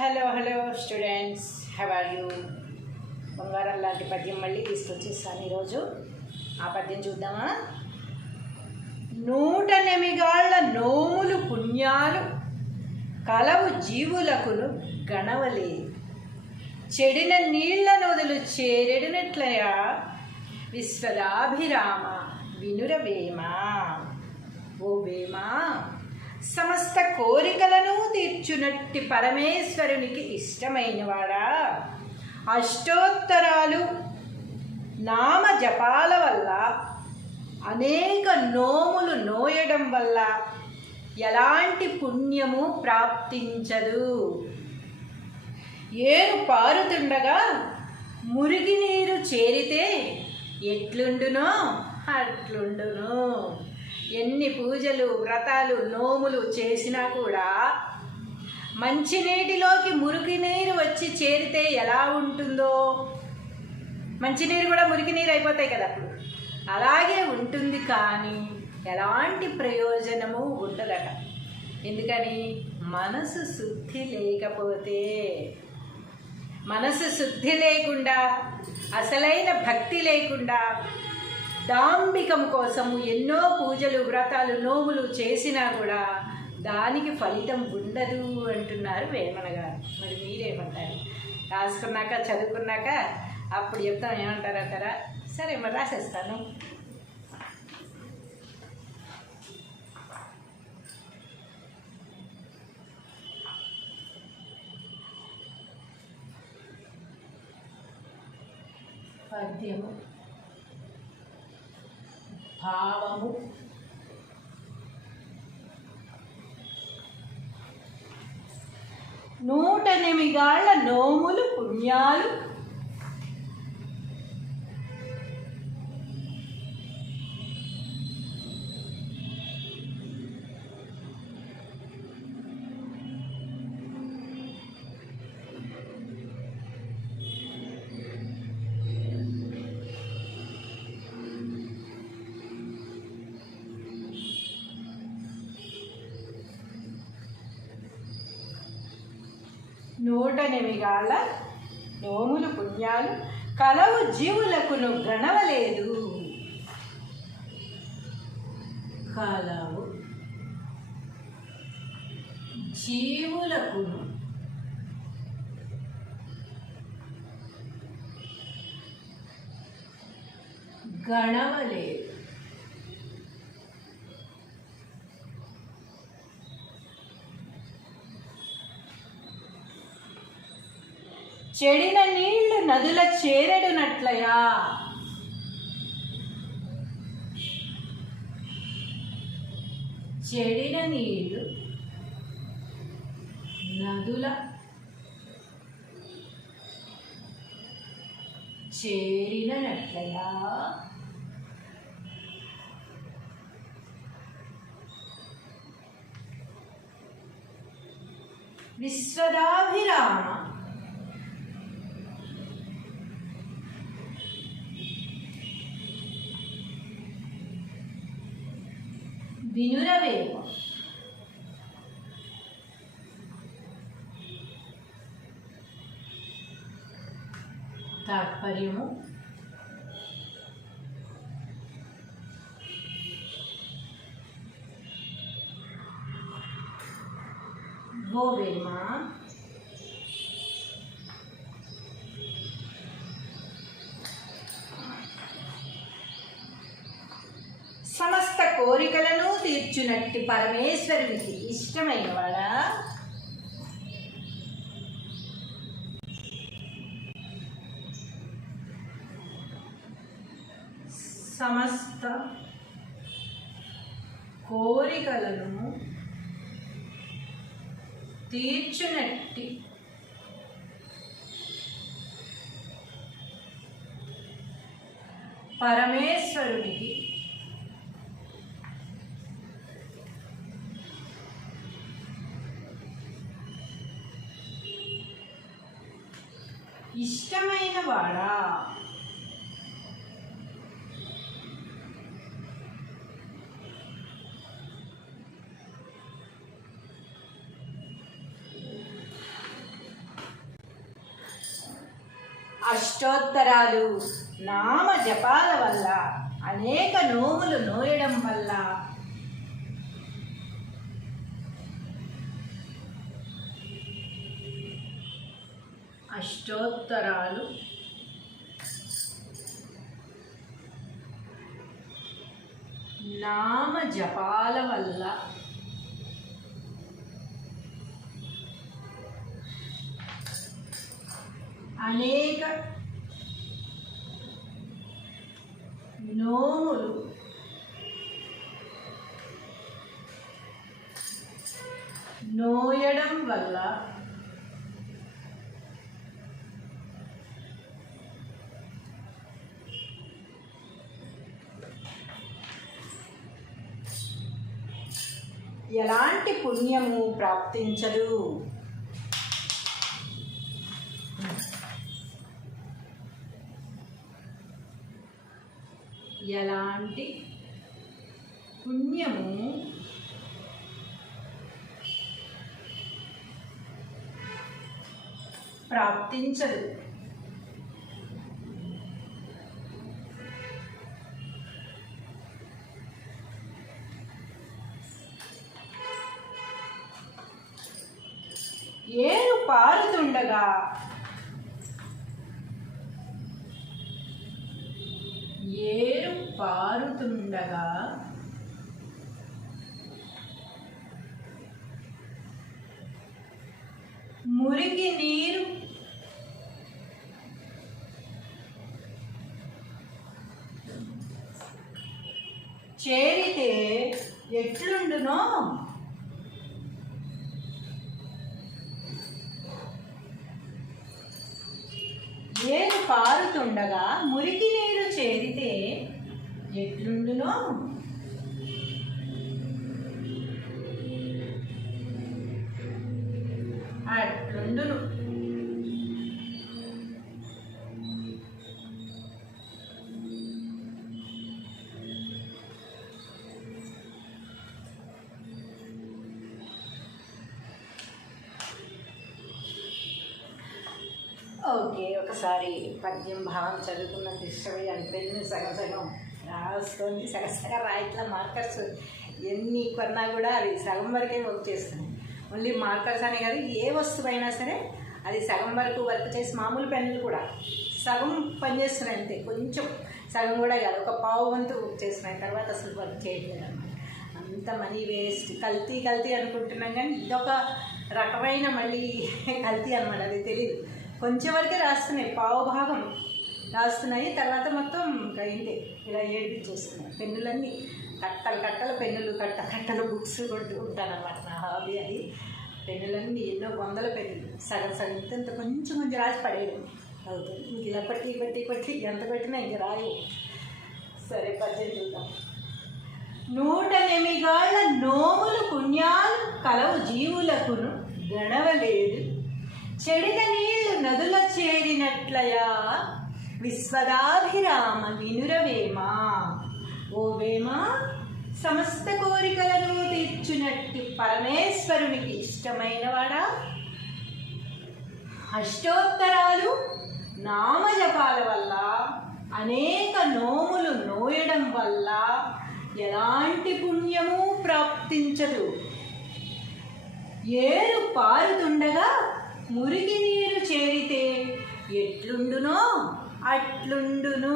Hello students, how are you? బంగారం లాంటి పద్యం మళ్ళీ తీసుకొచ్చేస్తాను ఈరోజు. ఆ పద్యం చూద్దామా? 108 నోములు పుణ్యాలు కలవు జీవులకును గణవలేదు, చెడిన నీళ్ల నొదలు చేరెడినట్లయా విశ్వదాభిరామ వినురవేమా. ఓ వేమా, సమస్త కోరికలను తీర్చునట్టి పరమేశ్వరునికి ఇష్టమైనవాడా, అష్టోత్తరాలు నామ జపాల వల్ల అనేక నోములు నోయడం వల్ల ఎలాంటి పుణ్యము ప్రాప్తించదు. ఏరు పారుతుండగా మురికి నీరు చేరితే ఎట్లుండునో అట్లుండును. ఎన్ని పూజలు వ్రతాలు నోములు చేసినా కూడా మంచినీటిలోకి మురికి నీరు వచ్చి చేరితే ఎలా ఉంటుందో, మంచినీరు కూడా మురికి నీరు అయిపోతాయి కదా, అప్పుడు అలాగే ఉంటుంది. కానీ ఎలాంటి ప్రయోజనము ఉండదట. ఎందుకని? మనసు శుద్ధి లేకపోతే. మనసు శుద్ధి లేకుండా, అసలైన భక్తి లేకుండా, దాంభికం కోసము ఎన్నో పూజలు వ్రతాలు నోములు చేసినా కూడా దానికి ఫలితం ఉండదు అంటున్నారు వేమన గారు. మరి మీరేమంటారు? రాసుకున్నాక చదువుకున్నాక అప్పుడు చెప్తాం. ఏమంటారంటారా? సరే, మరి రాసేస్తాను. పద్యము భావము. నూటెనిమిగాళ్ల నోములు పుణ్యాలు నూటెనిమిగాళ్ల నోములు పుణ్యాలు కలవు జీవులకును గణవలేదు. కలవు జీవులకును గణవలేదు. చెడిన నీళ్లు నదుల చేరెడునట్లయా. చెడిన నీళ్లు నదుల చేరినట్లయా విశ్వదాభిరామ వినురవేమ. తాత్పర్యము: ఓ వేమ, సమస్త కోరికలను తీర్చునట్టి పరమేశ్వరునికి ఇష్టమైనవాడా, సమస్త కోరికలను తీర్చునట్టి పరమేశ్వరునికి ఇష్టమైన వాడా. అష్టోత్తరాలు నామ జపాల వల్ల, అనేక నోములు నోయడం వల్ల అష్టోత్తరాలు నామ జపాల వల్ల అనేక నోములు నోయడం వల్ల ఎలాంటి పుణ్యము ప్రాప్తించదు. ఎలాంటి పుణ్యము ప్రాప్తించదు. ఏరు పారుతుండగా మురికి నీరు చేరితే ఎట్లుండునో ఏరు పారుతుండగా మురికి నీరు చేరితే ఎట్లుండునో అట్లుండును. ఓకే, ఒకసారి పద్యం భావం చదువుకున్న ఇష్టమయ్యాను. పెన్ను సగం సగం రాస్తుంది, సగం రాయిట్లా మార్కర్స్ ఎన్ని కొన్నా కూడా అది సగం వరకే వర్క్ చేస్తున్నాయి. ఓన్లీ మార్కర్స్ అనే కాదు, ఏ వస్తువైనా సరే అది సగం వరకు వర్క్ చేసి, మామూలు పెన్నులు కూడా సగం పనిచేస్తున్నాయి అంతే, కొంచెం సగం కూడా కాదు, ఒక పావు వంతు వర్క్ చేస్తున్నాయి, తర్వాత అసలు వర్క్ చేయట్లేదు అన్నమాట. అంత మనీ వేస్ట్, కల్తీ అనుకుంటున్నాం, కానీ ఇదొక రకమైన మళ్ళీ కల్తీ అనమాట. అది తెలియదు, కొంచెం వరకే రాస్తున్నాయి, పావు భాగం రాస్తున్నాయి, తర్వాత మొత్తం ఇంతే ఇలా ఏడిపించేస్తున్నాయి. పెన్నులన్నీ కట్టలు పెన్నులు, కట్టలు బుక్స్ కొంటూ ఉంటానన్నమాట. నా హాబీ అది. పెన్నులన్నీ ఎన్నో వందల పెన్నులు, సగం ఇంత కొంచెం రాసి పడేయడం అవుతుంది. ఇంక ఇలా పట్టి ఎంత పెట్టినా ఇంక రాయి. సరే, పద్యం చూద్దాం. 108 నోములు పుణ్యాలు కలవు జీవులకును గణవలేదు, చెడిన నీళ్లు నదుల చేరినట్లయా విశ్వదాభిరామ వినురవేమా. ఓ వేమ, సమస్త కోరికలను తీర్చునట్టి పరమేశ్వరునికి ఇష్టమైనవాడా, అష్టోత్తరాలు నామజపాల వల్ల, అనేక నోములు నోయడం వల్ల ఎలాంటి పుణ్యము ప్రాప్తించదు. ఏరు పారుతుండగా మురికి నీరు చేరితే ఎట్లుండునో అట్లుండును.